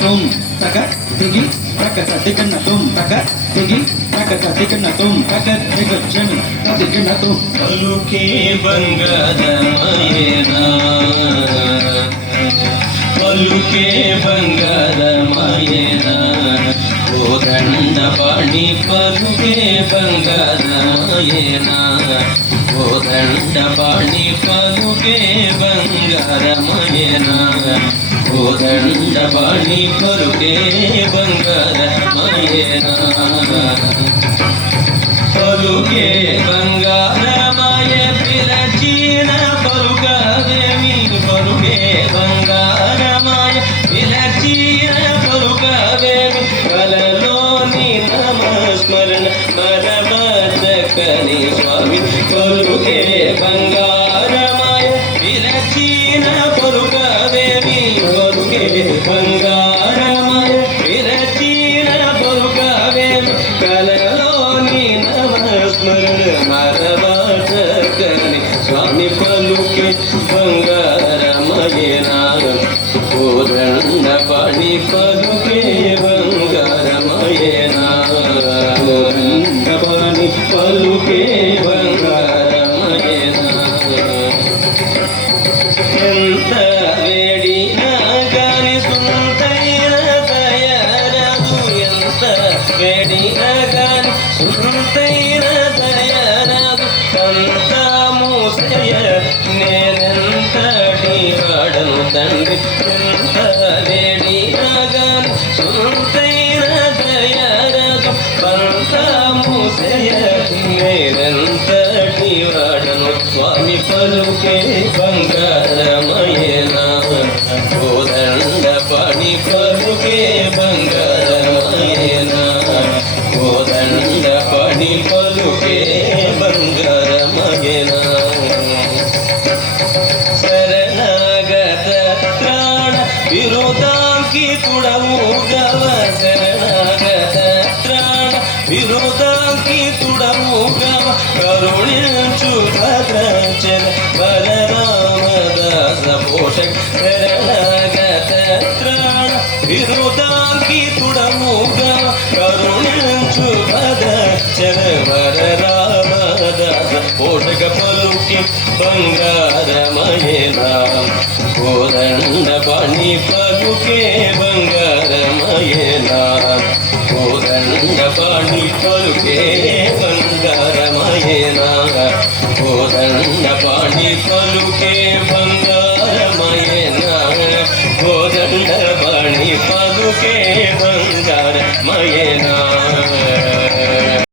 tum taka tigi taka tikana tum taka tigi taka tikana tum taka tiga jami tikana tum పలుకే బంగారమయేనా పలుకే బంగారమయేనా కోదండ పాణి పలుకే బంగారమయేనా కోదండ పాణి పలుకే బంగారమయేనా కోదండ పాణి పలుకే బంగారమయేనా పలుకే బంగారమయ పిలచిన పలుకవేమి పలుకే బంగారమయ పిలచిన పలుకవేమి కలలోని నమస్మరణ మరమతకని స్వామి పలుకే బంగారమయ పిలచిన పలుకవేమి పలుకే బంగారమయ పిలచిన పలుకవేమి కలలోని స్మరణ మరవటకని స్వామి పలుకే బంగారమయేనా కోదండ పాణి పలుకే బంగారమయేనా కోదండ పాణి పలుకే బంగారమయేనా ఎంత వేడినా గాని సుంతైన తయారదు ఎంత వేడినా గాని సుంతైన దయరాదు కంత మూసయ నేనెంతటి వాడను తండ్రి ఎంత వేడినాగాను సుంతైన దయరాదు కంత మూసయ నేనెంతటి వాడను స్వామి పలుకే బంగారమయేనా కోదండ పాణి పలుకే బంగారమయేనా కోదండ పాణి పలుకే బంగారమయేనా శరణాగత త్రాణ విరోధాంకితుడవు గవ శరణాగత త్రాణ విరోధాంకితుడవు గవ కరుణించు భద్రచర బలరామదాస పోషక శరణాగత త్రాణ విరోధాంకితుడవు గవ కరుణించు భద్రచర బలరామదాస పోషక పలుకి బంగారమయేనా కోదండ పాణి పలుకే బంగారమయేనా కోదండ పాణి పలుకే బంగారమయేనా కోదండ పాణి పలుకే బంగారమయేనా కోదండ పాణి పలుకే